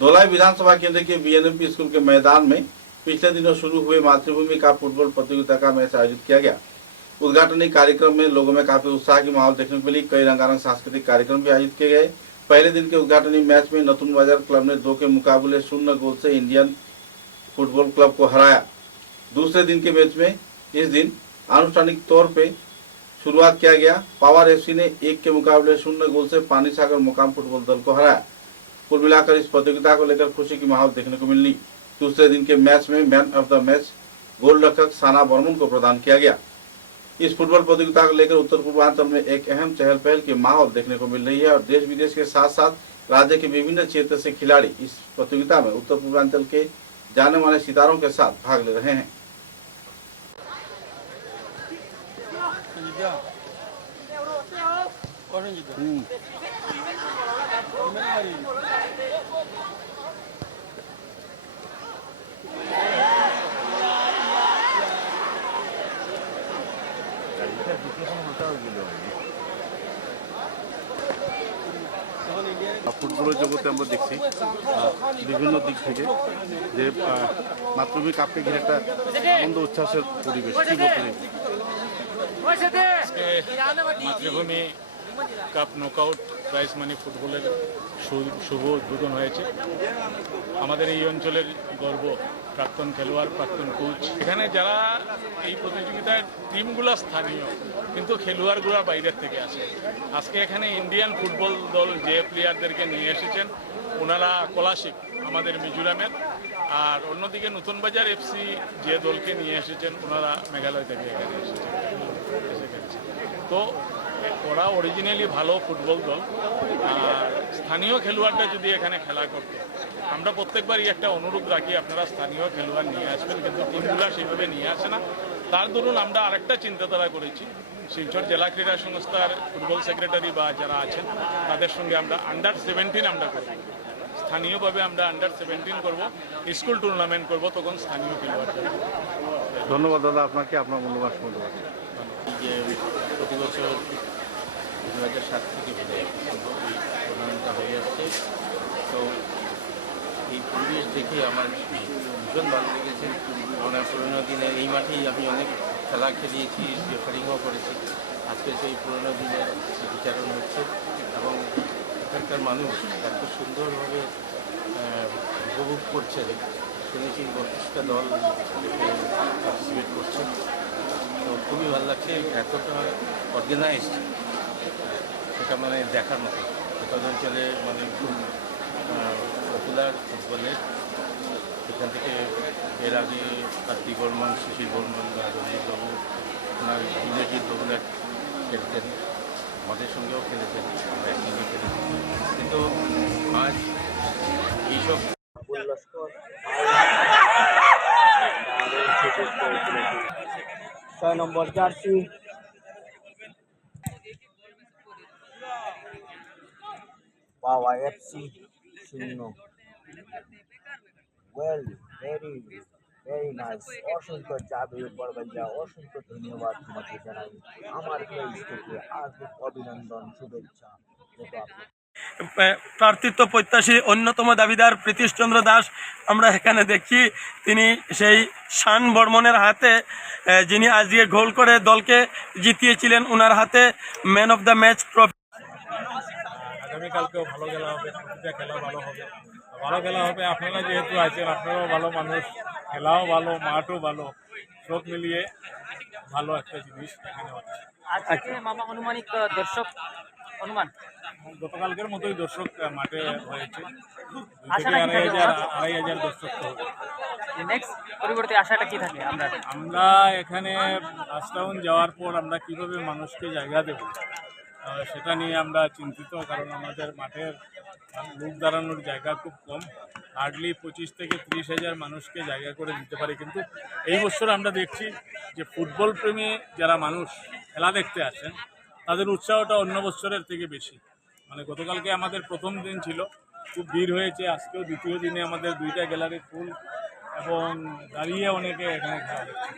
धोलाई विधानसभा केंद्र के बीएनएमपी स्कूल के मैदान में पिछले दिनों शुरू हुए मातृभूमि का फुटबॉल प्रतियोगिता का मैच आयोजित किया गया। उद्घाटनी कार्यक्रम में लोगों में काफी उत्साह की माहौल देखने को मिली। कई रंगारंग सांस्कृतिक कार्यक्रम भी आयोजित किए गए। पहले दिन के उद्घाटनी मैच में नतून बाजार क्लब ने 2 के मुकाबले 0 गोल से इंडियन फुटबॉल क्लब को हराया। दूसरे दिन के मैच में इस दिन आनुष्ठानिक तौर पे शुरुआत किया गया। पावर एफसी ने 1 के मुकाबले 0 गोल से पानी सागर मुकाम फुटबॉल दल को हराया। कुल मिलाकर इस प्रतियोगिता को लेकर खुशी की माहौल देखने को मिली। दूसरे दिन के मैच में मैन ऑफ द मैच गोलरक्षक साना बर्मन को प्रदान किया गया। इस फुटबॉल प्रतियोगिता को लेकर उत्तर पूर्वांचल में एक अहम चहल पहल की माहौल देखने को मिल रही है और देश विदेश के साथ साथ राज्य के विभिन्न क्षेत्र से खिलाड़ी इस प्रतियोगिता में उत्तर पूर्वांचल के जाने माने सितारों के साथ भाग ले रहे हैं। ফুটবলের জগতে আমরা দেখছি বিভিন্ন দিক থেকে যে মাতৃভূমি কাপকে ঘিরে একটা আনন্দ উচ্ছ্বাসের পরিবেশ। কি বলতে মাতৃভূমি কাপ নকআউট প্রাইজ মানি ফুটবলের শুভ উদ্বোধন হয়েছে। আমাদের এই অঞ্চলের গর্ব প্রাক্তন খেলোয়াড়, প্রাক্তন কোচ। এখানে যারা এই প্রতিযোগিতায় টিমগুলো স্থানীয় কিন্তু খেলোয়াড়গুলো বাইরের থেকে আসে। আজকে এখানে ইন্ডিয়ান ফুটবল দল যে প্লেয়ারদেরকে নিয়ে এসেছেন ওনারা কলাশিক আমাদের মিজোরামের, আর অন্যদিকে নতুন বাজার এফসি যে দলকে নিয়ে এসেছেন ওনারা মেঘালয় থেকে এখানে এসেছেন। তো ওরা অরিজিনালি ভালো ফুটবল দল, আর স্থানীয় খেলোয়াড়রা যদি এখানে খেলা করতো, আমরা প্রত্যেকবারই একটা অনুরোধ রাখি আপনারা স্থানীয় খেলোয়াড় নিয়ে আসবেন, কিন্তু টিমগুলো সেইভাবে নিয়ে আসে না। তার দরুন আমরা আরেকটা চিন্তাধারা করেছি, শিলচর জেলা ক্রীড়া সংস্থার ফুটবল সেক্রেটারি বা যারা আছেন তাদের সঙ্গে আমরা আন্ডার-17 আমরা করব, স্থানীয়ভাবে আমরা আন্ডার-17 করব, স্কুল টুর্নামেন্ট করব, তখন স্থানীয় খেলোয়াড়। ধন্যবাদ দাদা আপনাকে, আপনার মূল্যবান সময় দেওয়ার জন্য। যে প্রতি বছর 2007 থেকে এই টুর্নামেন্টটা হয়ে আসছে, তো এই পরিবেশ দেখে আমার ভীষণ ভালো লেগেছে। আমার পুরোনো দিনে এই মাঠেই আমি অনেক খেলা খেলিয়েছি, রেফারিংও করেছি। আজকে সেই পুরোনো দিনের বিচারণ হচ্ছে এবং এখানকার মানুষ এত সুন্দরভাবে উপভোগ করছে। শুনেছি 32টা দল পার্টিসিপেট করছে, তো খুবই ভালো লাগছে। এতটা অর্গানাইজড সেটা মানে দেখার মতো। এটা অঞ্চলে মানে খুব পপুলার ফুটবলের। এখান থেকে এর আগে কার্তিক বর্মন, সুশীল বর্মন বা রঞ্জিত বাবু ওনার বিজয়জিৎ বাবুরা খেলতেন, আমাদের সঙ্গেও খেলেছেন, আমরা একসঙ্গে খেলেছি। কিন্তু আজ এইসব 6 নম্বর জার্সি পাওয়া এফসি 0। Well, very nice. অসংখ্য জাবির বরবাইয়া, অসংখ্য ধন্যবাদ তোমাকে জানাই আমার পেজ থেকে। আন্তরিক অভিনন্দন, শুভেচ্ছা। প্রার্থিত্ব প্রত্যাশী অন্যতম দাবিদার প্রীতিশচন্দ্র দাস আমরা এখানে দেখছি। তিনি সেই শান বর্মনের হাতে, যিনি আজকে গোল করে দলকে জিতিয়েছিলেন, ওনার হাতে man of the match trophy. আগামীকালকেও ভালো খেলা হবে, প্রতিটা খেলা ভালো খেলা হবে। আপনারা যেহেতু আছেন, আপনারাও ভালো মানুষ, খেলাও ভালো, মাঠও ভালো, সব মিলিয়ে ভালো একটা জিনিস এখানে হচ্ছে। আজকে মামা অনুমানিক দর্শক অনুমান গতকালকের মতোই দর্শক মাঠে হয়েছে, 2,000-2,500 দর্শক তো হবে। নেক্সট পরিবর্তে আশাটা কি থাকে? আমরা এখানে ফার্স্ট রাউন্ড যাওয়ার পর আমরা কীভাবে মানুষকে জায়গা দেব সেটা নিয়ে আমরা চিন্তিত, কারণ আমাদের মাঠের লোক দাঁড়ানোর জায়গা খুব কম। হার্ডলি 25 থেকে 30,000 মানুষকে জায়গা করে দিতে পারি। কিন্তু এই বছর আমরা দেখছি যে ফুটবল প্রেমী যারা মানুষ খেলা দেখতে আসেন তাদের উৎসাহটা অন্য বছরের থেকে বেশি। মানে গতকালকে আমাদের প্রথম দিন ছিল, খুব ভিড় হয়েছে। আজকেও দ্বিতীয় দিনে আমাদের 2টা গ্যালারি ফুল এবং দাঁড়িয়ে অনেকে এখানে খেলা দেখছে।